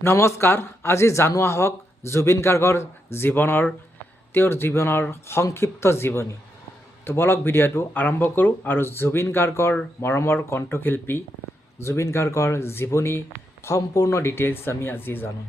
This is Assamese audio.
নমস্কাৰ। আজি জানো আহক জুবিন গাৰ্গৰ জীৱনৰ সংক্ষিপ্ত জীৱনী। তো বলক ভিডিঅ'টো আৰম্ভ কৰোঁ আৰু জুবিন গাৰ্গৰ মৰমৰ কণ্ঠশিল্পী জুবিন গাৰ্গৰ জীৱনী সম্পূৰ্ণ ডিটেইলছ আমি আজি জানো।